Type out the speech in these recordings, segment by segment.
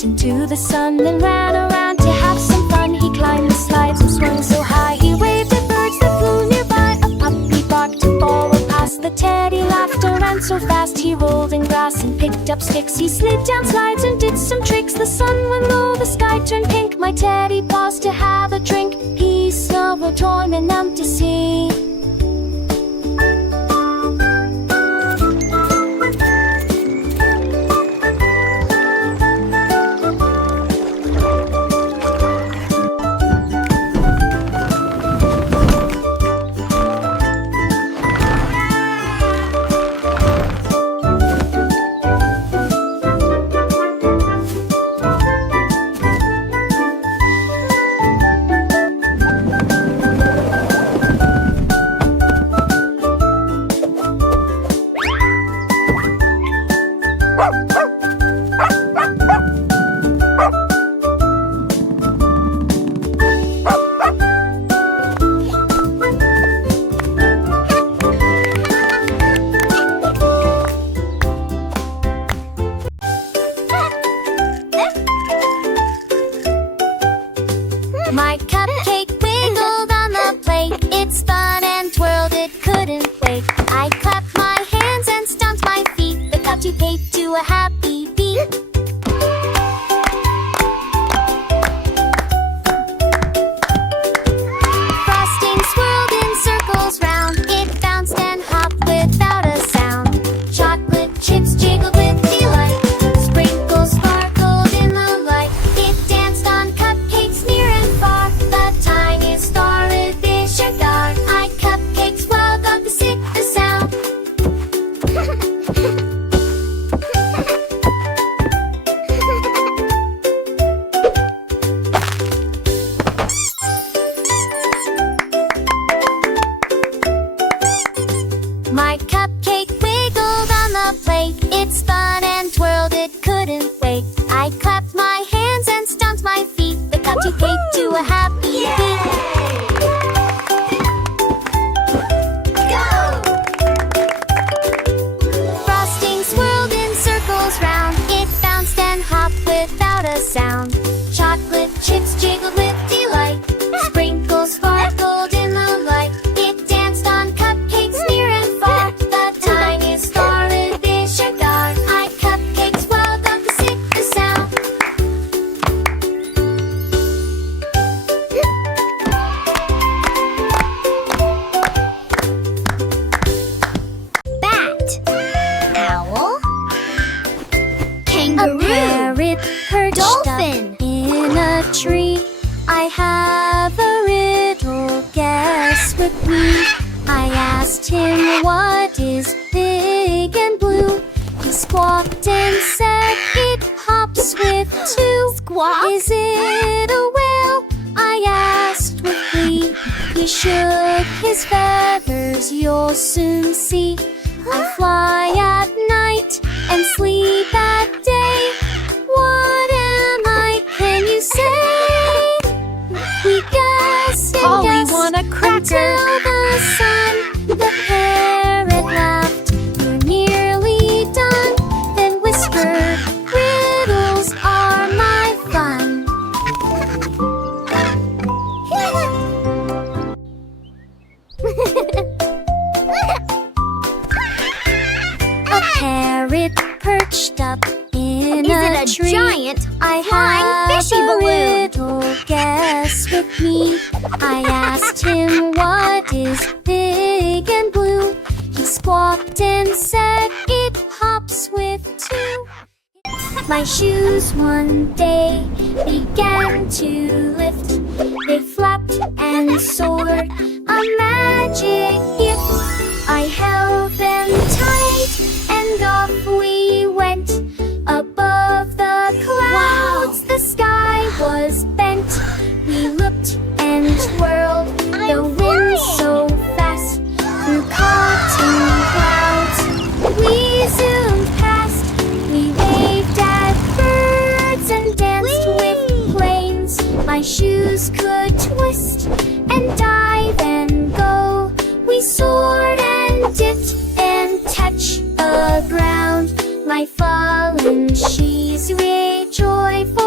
out into the sun, then ran around to have some fun. He climbed the slides and swung so high, he waved at birds that flew nearby. A puppy barked and followed past. The teddy laughed and ran so fast, he rolled in grass and picked up sticks. He slid down slides and did some tricks. The sun went low, the sky turned pink. My teddy paused to have a drink. He snuggled torn and numb to see. My cupcake wiggled on the plate. It spun and twirled, it couldn't wait. I clapped my hands and stomped my feet. The cupcake to a happy beat. Frosting swirled in circles round. It bounced and hopped without a sound. Chocolate chips jiggled with delight. Sprinkles sparkled in the light. It danced on cupcakes near and far. The tiniest star with a sugar. I cupcakes well got the sick the sound. My cupcake wiggled on the plate. It spun and twirled, it couldn't wait. I clapped my hands and stomped my feet. The cupcake to a happy beat. Go! Frosting swirled in circles round. It bounced and hopped without a sound. Chocolate chips jiggled with delight. Sprinkles sparkled in the light. It danced on cupcakes near and far. The tiniest star with a sugar. I cupcakes well got the sick the sound. Bat, owl, kangaroo, a parrot perched dolphin. up in a tree. I have a riddle, guess with me. I asked him what is big and blue. He squawked and said it hops with two. Squawk? Is it a whale? I asked with glee. He shook his feathers, you'll soon see. I fly at night and sleep at day. What am I, can you say? We guessed and Polly guessed won a cracker. until the sun. The parrot laughed, we're nearly done. Then whispered, riddles are my fun. A parrot perched up in Is a it a tree. giant I flying have fishy a balloon? riddle, guess with me. I asked him what is big and blue. He squawked and said it hops with two. My shoes one day began to lift. They flapped and soared, a magic gift. I held them tight and off we went. Above the clouds, the sky was bent. We looked and twirled, the wind so fast. Through cotton clouds, we zoomed past. We waved at birds and danced with planes. My shoes could twist and dive and go. We soared and dipped and touched the ground. My fallen shoes were joyful.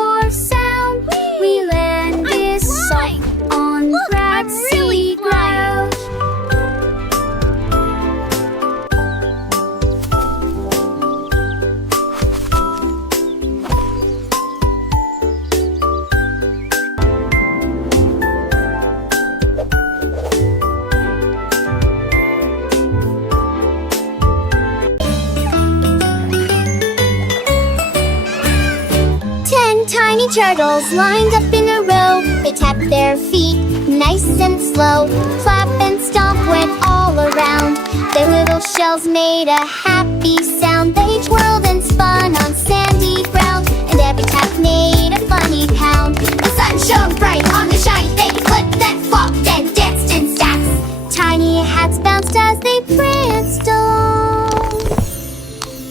Tiny turtles lined up in a row. They tapped their feet nice and slow. Flap and stomp went all around. Their little shells made a happy sound. They twirled and spun on sandy ground, and every tap made a funny pound. The sun shone bright on the shine. They flipped and flopped and danced in stacks. Tiny hats bounced as they pranced along.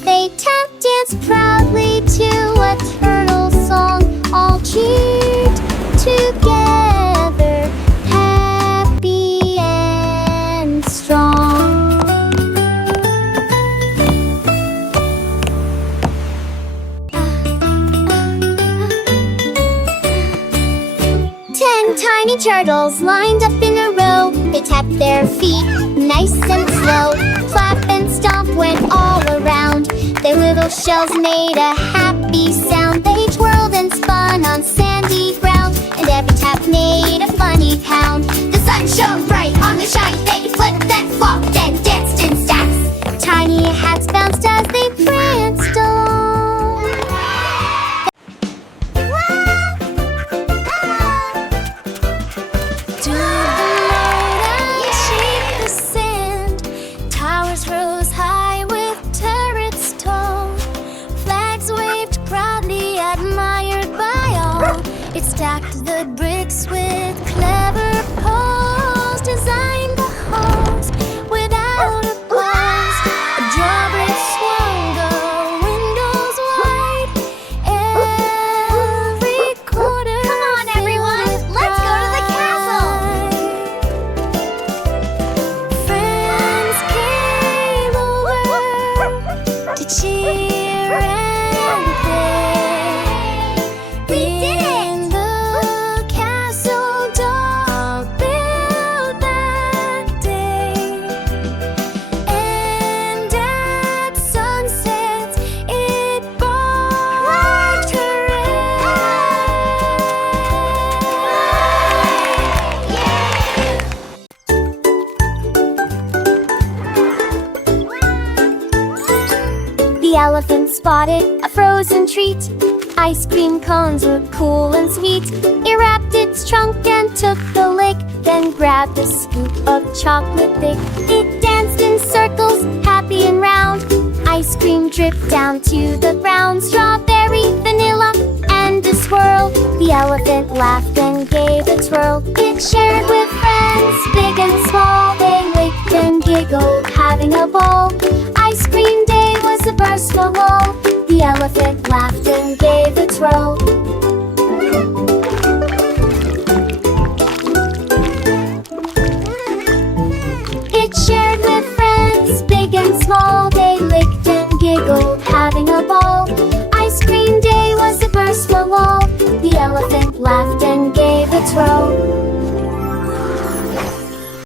They tap danced proudly to a turtle song. All cheered together, happy and strong. Ten tiny turtles lined up in a row. They tapped their feet nice and slow. Flap and stomp went all around. Their little shells made a happy sound. They twirled and spun on sandy ground, and every tap made a funny pound. The sun shone bright on the shine. They flipped and flopped and danced in stacks. Tiny hats bounced as they pranced along. To the moon and shake the sand. Towers rose high with turrets tall. Flags waved proudly, admired by all. It stacked the bricks with clever poles. Designed the halls without a pause. A drawbridge swung the windows wide. Every quarter. Come on, everyone, let's go to the castle. Friends came over to cheer and play. We did it! In the castle doll built that day. And at sunset it brought The elephant spotted a frozen treat. Ice cream cones were cool and sweet. It wrapped its trunk and took the lick, then grabbed a scoop of chocolate thick. It danced in circles, happy and round. Ice cream dripped down to the ground. Strawberry, vanilla, and a swirl. The elephant laughed and gave a twirl. It shared with friends, big and small. They licked and giggled, having a ball. Ice cream day was a burst of all. The elephant laughed and gave a twirl. It shared with friends, big and small. They licked and giggled, having a ball. Ice cream day was a burst of all. The elephant laughed and